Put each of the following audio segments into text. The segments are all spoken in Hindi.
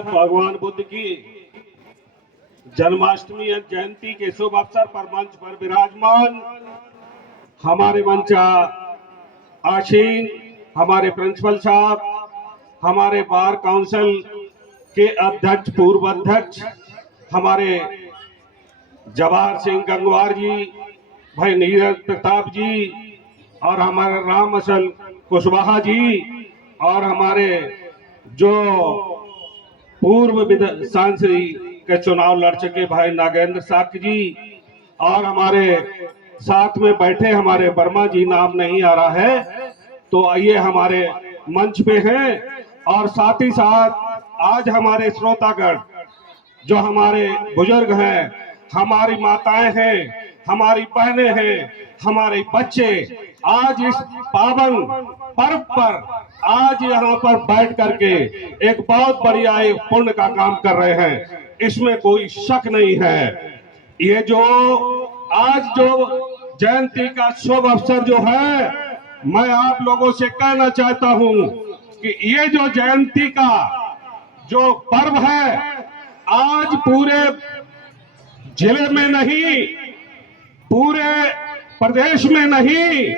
तथागत भगवान बुद्ध की जन्माष्टमी जयंती के शुभ अवसर पर मंच पर विराजमान हमारे मंच आशीन, हमारे प्रिंसिपल साहब, हमारे बार काउंसिल के अध्यक्ष, पूर्व अध्यक्ष हमारे जवाहर सिंह गंगवार जी, भाई नीरज प्रताप जी, और हमारे राम असल कुशवाहा जी, और हमारे जो पूर्व सांसद के चुनाव लड़ चुके भाई नागेंद्र साक्य जी, और हमारे साथ में बैठे हमारे वर्मा जी, नाम नहीं आ रहा है तो ये हमारे मंच पे हैं। और साथ ही साथ आज हमारे श्रोतागण जो हमारे बुजुर्ग हैं, हमारी माताएं हैं, हमारी बहनें हैं, हमारे बच्चे आज इस पावन पर्व पर आज यहाँ पर बैठ करके एक बहुत बढ़िया एक पुण्य का काम कर रहे हैं, इसमें कोई शक नहीं है। ये जो आज जो जयंती का शुभ अवसर जो है, मैं आप लोगों से कहना चाहता हूँ कि ये जो जयंती का जो पर्व है, आज पूरे जिले में नहीं, पूरे प्रदेश में नहीं,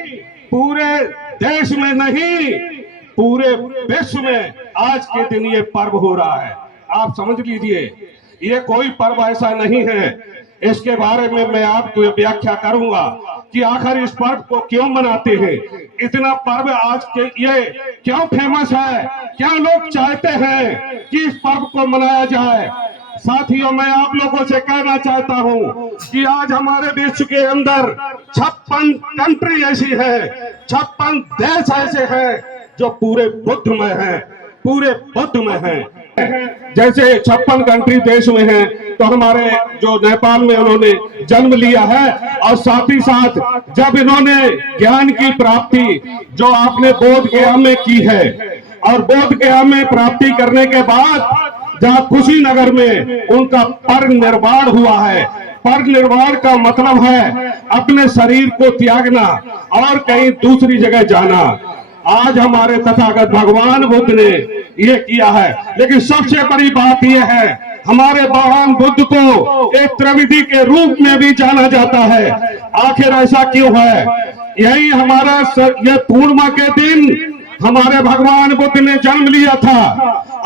पूरे देश में नहीं, पूरे विश्व में आज के दिन ये पर्व हो रहा है। आप समझ लीजिए, ये कोई पर्व ऐसा नहीं है। इसके बारे में मैं आपको व्याख्या करूंगा कि आखिर इस पर्व को क्यों मनाते हैं, इतना पर्व आज के ये क्यों फेमस है, क्या लोग चाहते हैं कि इस पर्व को मनाया जाए। साथियों, मैं आप लोगों से कहना चाहता हूं कि आज हमारे विश्व के अंदर 56 कंट्री ऐसी है, 56 देश ऐसे हैं जो पूरे बुद्धमय हैं, पूरे बुद्धमय हैं। जैसे 56 कंट्री देश में हैं, तो हमारे जो नेपाल में उन्होंने जन्म लिया है, और साथ ही साथ जब इन्होंने ज्ञान की प्राप्ति जो आपने बोध गया में की है, और बोध गया में प्राप्ति करने के बाद जहाँ कुशीनगर में उनका परिनिर्वाण हुआ है। परिनिर्वाण का मतलब है अपने शरीर को त्यागना और कहीं दूसरी जगह जाना। आज हमारे तथागत भगवान बुद्ध ने ये किया है, लेकिन सबसे बड़ी बात यह है, हमारे भगवान बुद्ध को एक त्रिविधि के रूप में भी जाना जाता है। आखिर ऐसा क्यों है? यही हमारा ये पूर्णिमा के दिन हमारे भगवान बुद्ध ने जन्म लिया था,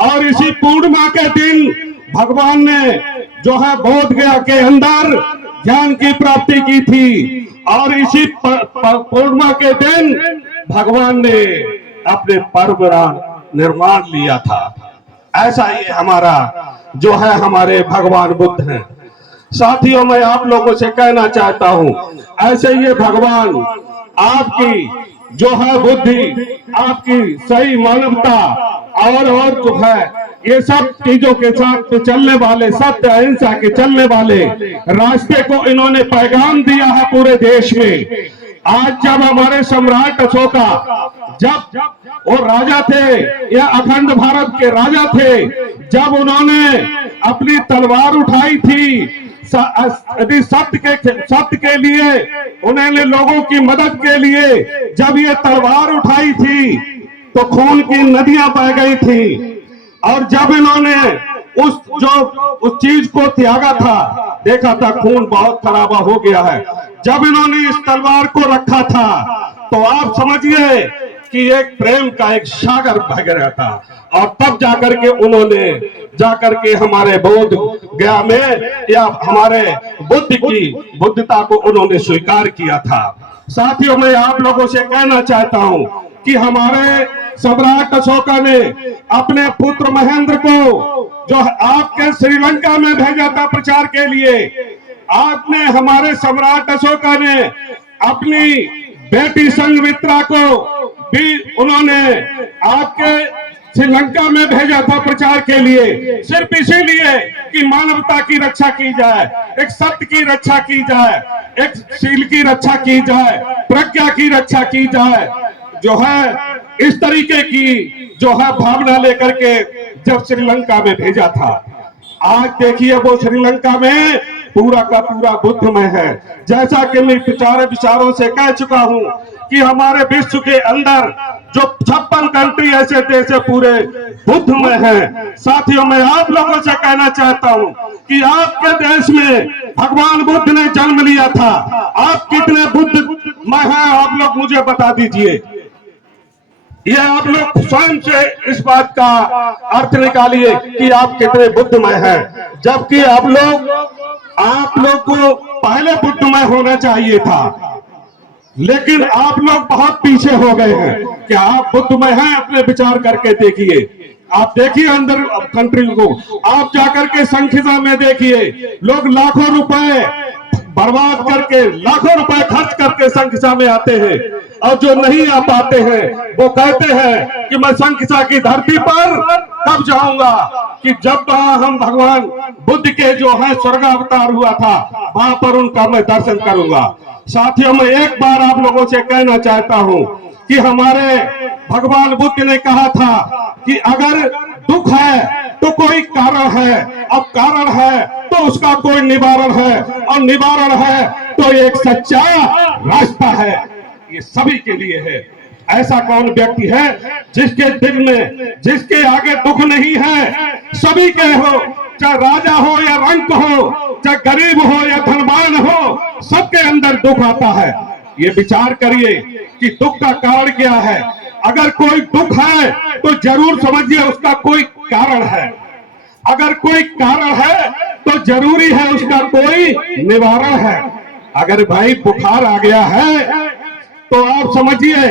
और इसी पूर्णिमा के दिन भगवान ने जो है बोध गया के अंदर ज्ञान की प्राप्ति की थी, और इसी पूर्णिमा के दिन भगवान ने अपने पर्व निर्माण लिया था। ऐसा ही हमारा जो है हमारे भगवान बुद्ध हैं। साथियों, मैं आप लोगों से कहना चाहता हूं, ऐसे ये भगवान आपकी जो है बुद्धि, आपकी सही मानवता और जो है ये सब चीजों के साथ चलने वाले, सत्य अहिंसा के चलने वाले रास्ते को इन्होंने पैगाम दिया है पूरे देश में। आज जब हमारे सम्राट अशोका जब वो राजा थे या अखंड भारत के राजा थे, जब उन्होंने अपनी तलवार उठाई थी सत्य के लिए, उन्होंने लोगों की मदद के लिए जब ये तलवार उठाई थी तो खून की नदियां बह गई थी। और जब इन्होंने उस चीज को त्यागा था, देखा था खून बहुत खराबा हो गया है, जब इन्होंने इस तलवार को रखा था तो आप समझिए कि एक प्रेम का एक सागर बह गया था। और तब जाकर के उन्होंने जाकर के हमारे बोध गया में या हमारे बुद्ध की बुद्धता को उन्होंने स्वीकार किया था। साथियों, मैं आप लोगों से कहना चाहता हूं कि हमारे सम्राट अशोका ने अपने पुत्र महेंद्र को जो आपके श्रीलंका में भेजा था प्रचार के लिए, आपने हमारे सम्राट अशोका ने अपनी बेटी संघमित्रा को भी उन्होंने आपके श्रीलंका में भेजा था प्रचार के लिए, सिर्फ इसीलिए कि मानवता की रक्षा की जाए, एक सत्य की रक्षा की जाए, एक शील की रक्षा की जाए, प्रज्ञा की रक्षा की जाए, जो है इस तरीके की जो है भावना लेकर के जब श्रीलंका में भेजा था। आज देखिए वो श्रीलंका में पूरा का पूरा बुद्धमय है। जैसा कि मैं विचारों से कह चुका हूं कि हमारे विश्व के अंदर जो 56 कंट्री ऐसे देश है पूरे बुद्ध में है। साथियों, मैं आप लोगों से कहना चाहता हूं कि आपके देश में भगवान बुद्ध ने जन्म लिया था। आप कितने बुद्ध में हैं, आप लोग मुझे बता दीजिए। ये आप लोग स्वयं से इस बात का अर्थ निकालिए कि आप कितने बुद्धमय हैं, जबकि आप लोग को पहले बुद्धमय होना चाहिए था, लेकिन आप लोग बहुत पीछे हो गए हैं। क्या आप बुद्धमय हैं? अपने विचार करके देखिए। आप देखिए अंदर कंट्री को, आप जाकर के संख्या में देखिए, लोग लाखों रुपए बर्बाद करके, लाखों रुपए खर्च करके संख्या में आते हैं, और जो नहीं आ पाते हैं वो कहते हैं कि मैं संख्या की धरती पर कब जाऊंगा, कि जब हम भगवान बुद्ध के जो है स्वर्ग अवतार हुआ था वहां पर उनका मैं दर्शन करूंगा। साथियों, मैं एक बार आप लोगों से कहना चाहता हूं कि हमारे भगवान बुद्ध ने कहा था कि अगर दुख है तो कोई कारण है, अब कारण है तो उसका कोई निवारण है, और निवारण है तो एक सच्चा रास्ता है। ये सभी के लिए है। ऐसा कौन व्यक्ति है जिसके दिल में, जिसके आगे दुख नहीं है? सभी के हो, चाहे राजा हो या रंक हो, चाहे गरीब हो या धनवान हो, सबके अंदर दुख आता है। ये विचार करिए कि दुख का कारण क्या है। अगर कोई दुख है तो जरूर समझिए उसका कोई कारण है। अगर कोई कारण है तो जरूरी है उसका कोई निवारण है। अगर भाई बुखार आ गया है तो आप समझिए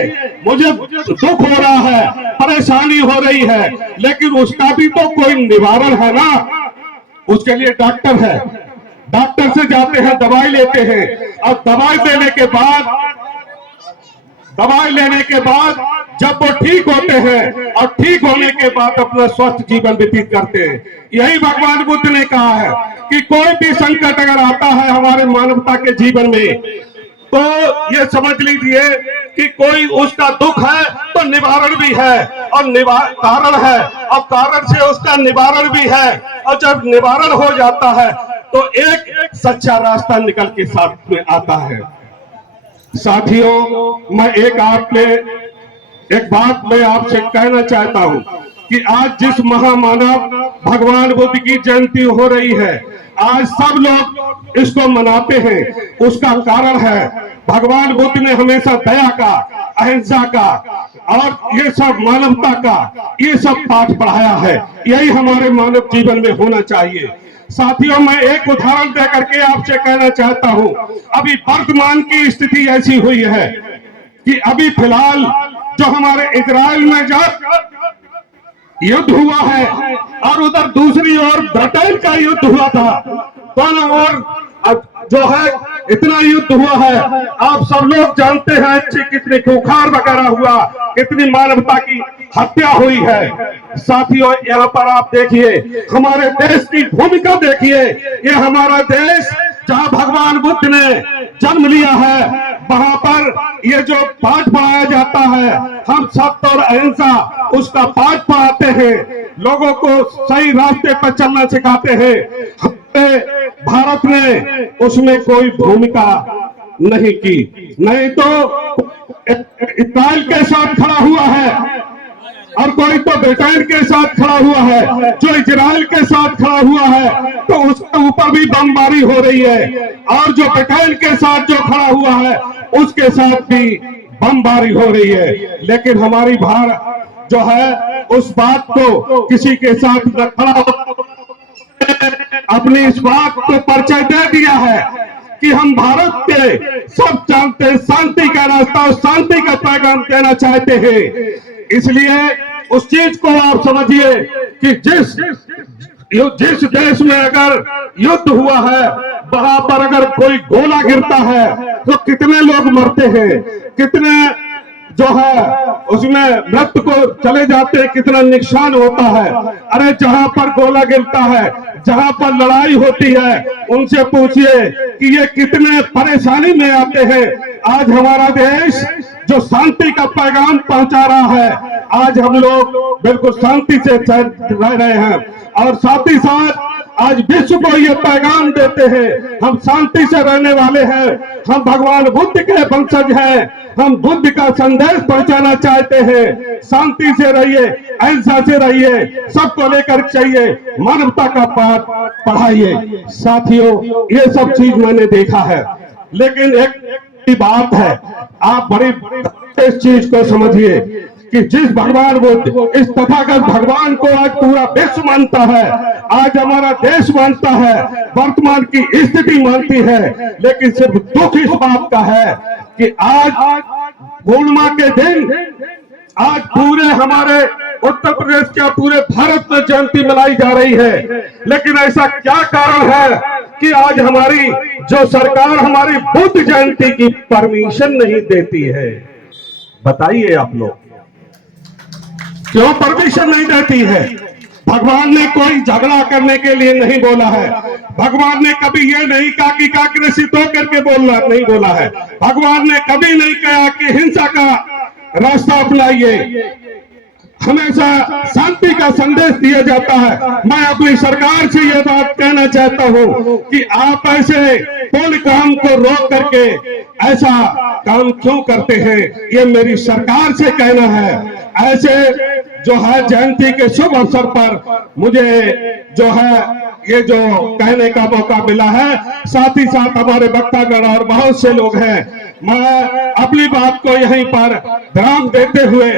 मुझे दुख हो रहा है, परेशानी हो रही है, लेकिन उसका भी तो कोई निवारण है ना। उसके लिए डॉक्टर है, डॉक्टर से जाते हैं, दवाई लेते हैं, और दवाई लेने के बाद जब वो ठीक होते हैं और ठीक होने के बाद अपना स्वस्थ जीवन व्यतीत करते हैं। यही भगवान बुद्ध ने कहा है कि कोई भी संकट अगर आता है हमारे मानवता के जीवन में, तो ये समझ लीजिए कि कोई उसका दुख है तो निवारण भी है, और कारण है, और कारण से उसका निवारण भी है, और जब निवारण हो जाता है तो एक सच्चा रास्ता निकल के साथ में आता है। साथियों, मैं एक बात मैं आपसे कहना चाहता हूं कि आज जिस महामानव भगवान बुद्ध की जयंती हो रही है, आज सब लोग इसको मनाते हैं, उसका कारण है भगवान बुद्ध ने हमेशा दया का, अहिंसा का और ये सब मानवता का ये सब पाठ पढ़ाया है। यही हमारे मानव जीवन में होना चाहिए। साथियों, मैं एक उदाहरण देकर के आपसे कहना चाहता हूं। अभी वर्तमान की स्थिति ऐसी हुई है कि अभी फिलहाल जो हमारे इजराइल में जब युद्ध हुआ है और उधर दूसरी ओर ब्रिटेन का युद्ध हुआ था, दोनों ओर जो है इतना युद्ध हुआ है, आप सब लोग जानते हैं कितनी खूंखार वगैरह हुआ, कितनी मानवता की हत्या हुई है। साथियों, यहाँ पर आप देखिए हमारे देश की भूमिका देखिए। ये हमारा देश जहाँ भगवान बुद्ध ने जन्म लिया है, वहां पर ये जो पाठ पढ़ाया जाता है, हम सत्य और अहिंसा उसका पाठ पढ़ाते हैं, लोगों को सही रास्ते पर चलना सिखाते हैं। भारत ने उसमें कोई भूमिका नहीं की, नहीं तो इस्राइल के साथ खड़ा हुआ है और कोई तो ब्रिटेन के साथ खड़ा हुआ है। जो इजराइल के साथ खड़ा हुआ है तो उसके ऊपर भी बमबारी हो रही है, और जो ब्रिटेन के साथ जो खड़ा हुआ है उसके साथ भी बमबारी हो रही है। लेकिन हमारी भारत जो है उस बात को किसी के साथ न खड़ा, अपनी इस बात को परिचय दे दिया है कि हम भारत के सब जानते हैं शांति का रास्ता और शांति का पैगाम देना चाहते हैं। इसलिए उस चीज को आप समझिए कि जिस देश में अगर युद्ध हुआ है, वहां पर अगर कोई गोला गिरता है तो कितने लोग मरते हैं, कितने जो है उसमें मृत्यु को चले जाते हैं, कितना नुकसान होता है। अरे जहां पर गोला गिरता है, जहां पर लड़ाई होती है, उनसे पूछिए कि ये कितने परेशानी में आते हैं। आज हमारा देश जो शांति का पैगाम पहुंचा रहा है, आज हम लोग बिल्कुल शांति से रह रहे हैं, और साथ ही साथ आज विश्व को ये पैगाम देते हैं, हम शांति से रहने वाले हैं, हम भगवान बुद्ध के वंशज हैं, हम बुद्ध का संदेश पहुंचाना चाहते हैं। शांति से रहिए, अहिंसा से रहिए, सबको लेकर चाहिए, मानवता का पाठ पढ़ाइए। साथियों, ये सब चीज मैंने देखा है, लेकिन एक बात है, आप बड़ी इस चीज को समझिए कि जिस भगवान वो इस तथागत भगवान को आज पूरा विश्व मानता है, आज हमारा देश मानता है, वर्तमान की स्थिति मानती है, लेकिन सिर्फ दुख इस बात का है कि आज पूर्णिमा के दिन आज पूरे हमारे उत्तर प्रदेश के पूरे भारत में जयंती मनाई जा रही है। लेकिन ऐसा क्या कारण है कि आज हमारी जो सरकार हमारी बुद्ध जयंती की परमिशन नहीं देती है? बताइए आप लोग, क्यों परमिशन नहीं देती है? भगवान ने कोई झगड़ा करने के लिए नहीं बोला है, भगवान ने कभी ये नहीं कहा कि आक्रोशित होकर के बोलना नहीं बोला है, भगवान ने कभी नहीं कहा कि हिंसा का रास्ता अपनाइए, हमेशा शांति का संदेश दिया जाता है। मैं अपनी सरकार से यह बात कहना चाहता हूं कि आप ऐसे पूर्ण काम को रोक करके ऐसा काम क्यों करते हैं, ये मेरी सरकार से कहना है। ऐसे जो है जयंती के शुभ अवसर पर मुझे जो है ये जो कहने का मौका मिला है, साथ ही साथ हमारे वक्तागण और बहुत से लोग हैं, मैं अपनी बात को यहीं पर विराम देते हुए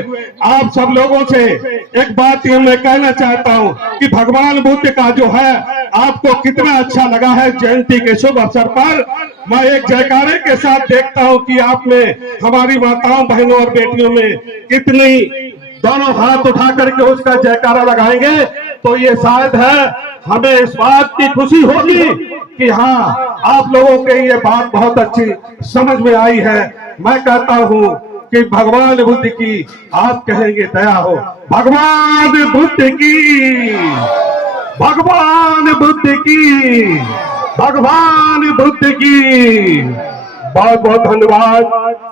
आप सब लोगों से एक बात ये मैं कहना चाहता हूं कि भगवान बुद्ध का जो है आपको कितना अच्छा लगा है जयंती के शुभ अवसर पर। मैं एक जयकारे के साथ देखता हूं कि आप में, हमारी माताओं बहनों और बेटियों में कितनी दोनों हाथ उठा करके उसका जयकारा लगाएंगे, तो ये शायद है हमें इस बात की खुशी होगी कि हाँ, आप लोगों के ये बात बहुत अच्छी समझ में आई है। मैं कहता हूं कि भगवान बुद्ध की, आप कहेंगे दया हो, भगवान बुद्ध की, भगवान बुद्ध की, भगवान बुद्ध की। बहुत बहुत धन्यवाद।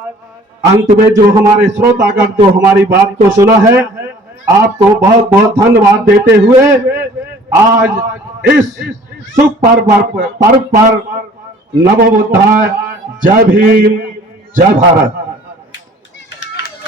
अंत में जो हमारे श्रोतागण तो हमारी बात को सुना है, आपको बहुत बहुत धन्यवाद देते हुए आज इस शुभ पर्व पर नमो बुद्धाय, जय भीम, जय भारत।